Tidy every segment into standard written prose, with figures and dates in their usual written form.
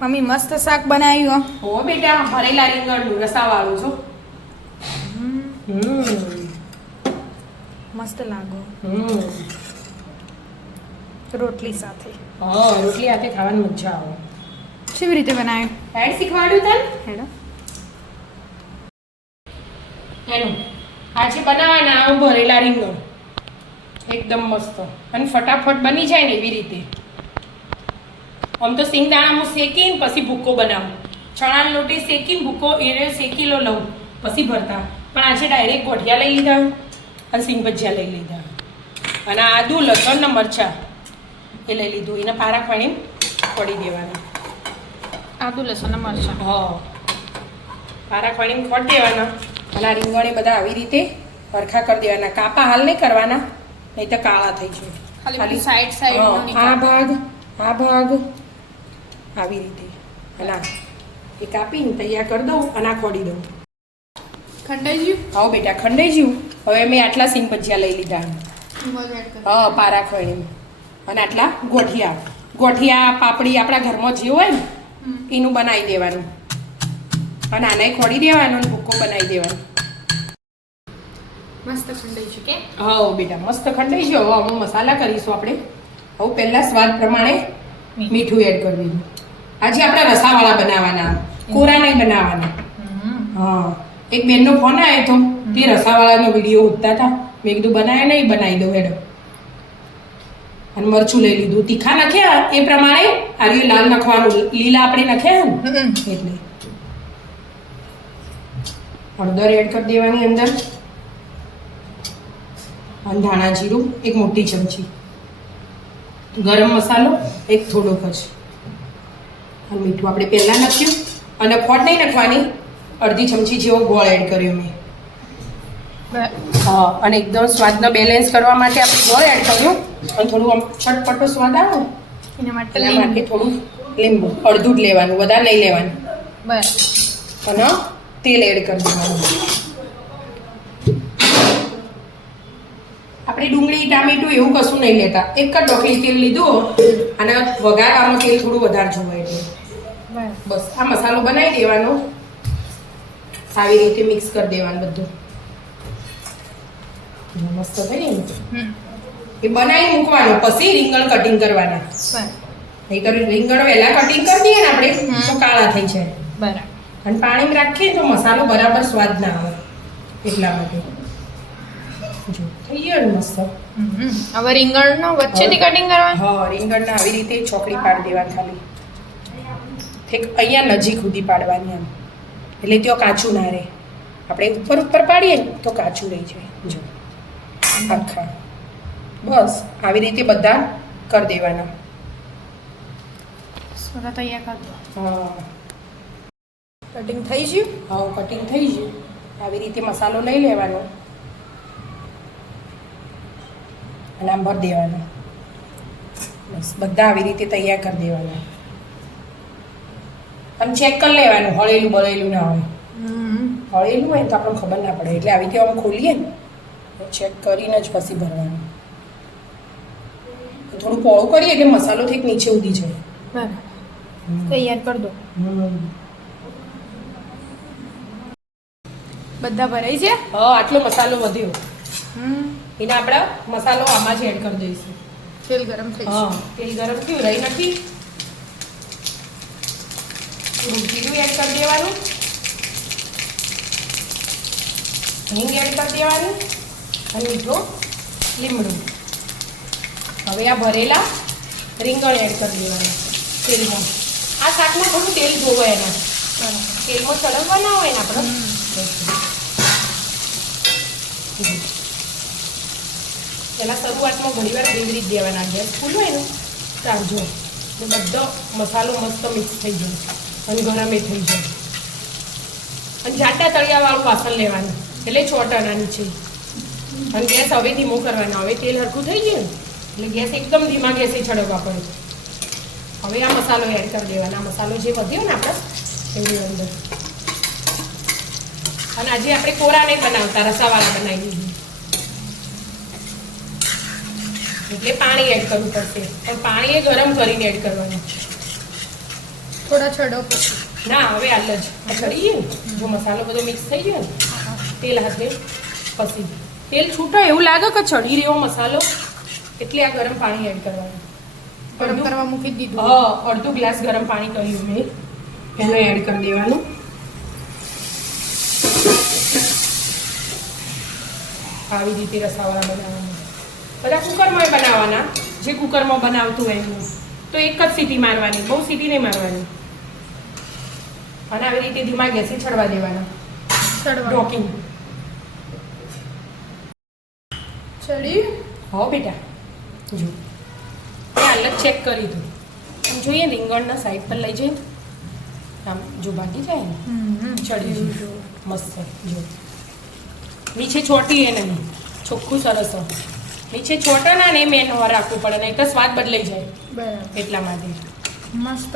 Mummy મસ્ત શાક બનાવ્યું હો બેટા ભરેલા રીંગણનું રસાવાળું છો. મસ્ત લાગો રોટલી સાથે. હા રોટલી સાથે ખાવાની મજા આવે. કેવી રીતે બનાવ્યું? એડ શીખવાડ્યું તને હેડો એનું આજે બનાવવાના આવું ભરેલા રીંગણ એકદમ મસ્ત અને ફટાફટ બની જાય ને એવી રીતે. આમ તો સિંગદાણા હું શેકીને પછી ભૂકો બનાવું, ચણાનો લોટી શેકીને ભૂકો એને શેકીલો લઉં પછી ભરતા. પણ આજે ડાયરેક્ટ ગોઠિયા લઈ લીધા અને સિંગ ભજીયા લઈ લીધા અને આદુ લસણ ને મરચાં એ લઈ લીધું. એને પારા પાણી ફોડી દેવાના. આદુ લસણ અને મરચાં હા પારા પાણી ફોડી દેવાના અને આ રીંગણે બધા આવી રીતે સરખા કરી દેવાના. કાપા હાલ નહીં કરવાના નહીં તો કાળા થઈ જાય. ખાલી સાઈડ સાઈડ આ ભાગ આવી રીતે અને એ કાપીને તૈયાર કરી દઉં અને આ ખોડી દઉં. ખંડાઈ ગયું? હા બેટા ખંડાઈ ગયું. હવે મેં આટલા સિંગ ભજીયા લઈ લીધા. હા પારા ખોણી અને આટલા ગોઠિયા પાપડી આપણા ઘરમાં જે હોય ને એનું બનાવી દેવાનું અને આને ખોડી દેવાનું અને ભૂકો બનાવી દેવાનો. મસ્ત ખંડાઈ છે કે? હા બેટા મસ્ત ખંડાઈ ગયો. હવે અમુક મસાલા કરીશું આપણે. હવે પહેલા સ્વાદ પ્રમાણે મીઠું એડ કરી દીધું. આજે આપણે રસાવાળા બનાવવાના, કોરા નહીં બનાવવાના. હા એક બેનનો ફોન આવ્યો હતો તે રસાવાળાનો વિડીયો ઉઠતા હતા. મેં કીધું બનાવે નહીં બનાવી દઉં હેડો. અને મરચું લઈ લીધું. તીખા નાખ્યા એ પ્રમાણે આર્યું લાલ નાખવાનું. લીલા આપણે નાખ્યા ને એટલે હળદર એડ કરી દેવાની અંદર અને ધાણા જીરું એક મોટી ચમચી, ગરમ મસાલો એક થોડોક જ અને મીઠું આપણે પહેલાં નાખ્યું અને ખોટ નહીં નાખવાની. અડધી ચમચી જેવો ગોળ એડ કર્યો મેં. હા અને એકદમ સ્વાદનો બેલેન્સ કરવા માટે આપણે ગોળ એડ કર્યો અને થોડું આમ ચટપટો સ્વાદ આવે એના માટે થોડું લીંબુ અડધું જ લેવાનું, વધારે નહીં લેવાનું. બસ અને તેલ એડ કરી દેવાનું. આપણે ડુંગળી ટામેટું એવું કશું નહીં લેતા. એક જ ડોકલી તેલ લીધું અને વઘારવામાં તેલ થોડું વધારે જોવાય એટલે બસ આ મસાલો બનાવી દેવાનો. આવી રીતે મિક્સ કરી દેવાનું બધું. મસ્ત થઈ ને એ બનાવી મૂકવાનું. પછી રીંગણ કટિંગ કરવાના. નહીં તો રીંગણ વહેલા કટિંગ કરી દઈએ ને આપણે તો કાળા થઈ જાય. બરાબર. અને પાણીમાં રાખીએ તો મસાલો બરાબર સ્વાદ ના આવે એટલા માટે. જો થઈ ગયો ને મસ્ત. હવે રીંગણનો વચ્ચેથી કટિંગ કરવાનું? હા રીંગણને આવી રીતે ચોકડી પાડી દેવાની ખાલી. ઠીક અહીંયા નજીક સુધી પાડવાની એમ એટલે ત્યાં કાચું ના રહે. આપણે ઉપર પાડીએ ને તો કાચું રહી જાય. જો આખા બસ આવી રીતે બધા કરી દેવાના. સોડા તૈયાર કરી દો. હા કટિંગ થઈ ગયું? હા કટિંગ થઈ ગયું. આવી રીતે મસાલો લઈ લેવાનો અને આમ ભરી દેવાનો. બસ બધા આવી રીતે તૈયાર કરી દેવાના અને ચેક કરી લેવાનું હળેલું બળેલું ના હોય. હળેલું હોય ને તો આપણને ખબર ના પડે એટલે આવી રીતે આમ ખોલીએ ને ચેક કરીને જ પછી ભરવાનું. થોડું પોળું કરીએ એટલે મસાલો થઈને નીચે ઉડી જાય. બરાબર તૈયાર કરી દો. બધા ભરાઈ છે? હા આટલો મસાલો વધ્યો એને આપણે મસાલો આમાં જ એડ કરી દઈશું. તેલ ગરમ થઈ હા તેલ ગરમ થયું રહી નથી. થોડું જીરું એડ કરી દેવાનું, હિંગ એડ કરી દેવાની અને મીઠું લીમડું. હવે આ ભરેલા રીંગણ એડ કરી દેવાના તેલમાં. આ શાકમાં થોડું તેલ જોવે એના તેલમાં ચડવવા ના હોય ને આપણે. પહેલાં શરૂઆતમાં ઘણી વાર ભીંગળી જ દેવાના. ગેસ ફૂલ હોય ને ચાલજો એટલે બધો મસાલો મસ્ત મિક્સ થઈ જાય અને ગરમે થઈ જાય. અને જાડા તળિયાવાળું વાસણ લેવાનું એટલે ચોટાના નીચે અને ગેસ હવે ધીમો કરવાનો. હવે તેલ હરખું થઈ ગયું ને એટલે ગેસ એકદમ ધીમા ગેસે ચડવવા પડે. હવે આ મસાલો એડ કરી દેવાનો. આ મસાલો જે વધ્યો ને આપણે એની અંદર. અને આજે આપણે કોરા નહીં બનાવતા, રસાવાળા બનાવી દીધી એટલે પાણી એડ કરવું પડશે. પણ પાણી એ ગરમ કરીને એડ કરવાનું. થોડા છડો પછી ના હવે હાલ જ આ ચડી ગયું ને, જો મસાલો બધો મિક્સ થઈ ગયો ને તેલ હાથે પછી તેલ છૂટો એવું લાગે કે ચડી રહ્યો મસાલો એટલે આ ગરમ પાણી એડ કરવાનું. ગરમ કરવા મૂકી જ દીધું. હા, અડધો ગ્લાસ ગરમ પાણી કર્યું મેં, એનો એડ કરી દેવાનું. આવી રીતે રસાવાળા બનાવવાના. બધા કુકરમાં બનાવવાના, જે કુકરમાં બનાવતું હોય એનું. તો એક જ સીટી મારવાની, બહુ સીટી નહીં મારવાની. અને આવી રીતે ધીમા ગેસે ચડવા દેવાના. ચડવા ઢોકીને. ચડી હો બેટા, જો મેં હાલ જ ચેક કરી દઉં. આમ જોઈએ રીંગણના સાઈડ પર લઈ જઈએ આમ જો બાકી જાય ને ચડી જવું મસ્ત. જો નીચે ચોટી એ નહીં, ચોખ્ખું સરસ હોય. નીચે ચોટા ના ને મેન વાર રાખવું પડે, નહીં તો સ્વાદ બદલાઈ જાય. બરાબર એટલા માટે મસ્ત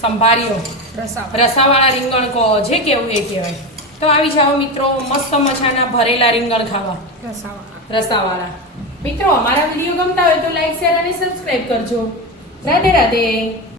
સંભાળ્યો રસા રસાવાળા રીંગણ કહો, જે કેવું એ કહેવાય. તો આવી જાઓ મિત્રો મસ્ત મજાના ભરેલા રીંગણ ખાવા રસાવાળા. રસાવાળા. મિત્રો અમારા વિડીયો ગમતા હોય તો લાઈક શેર અને સબસ્ક્રાઈબ કરજો. રાધે રાધે.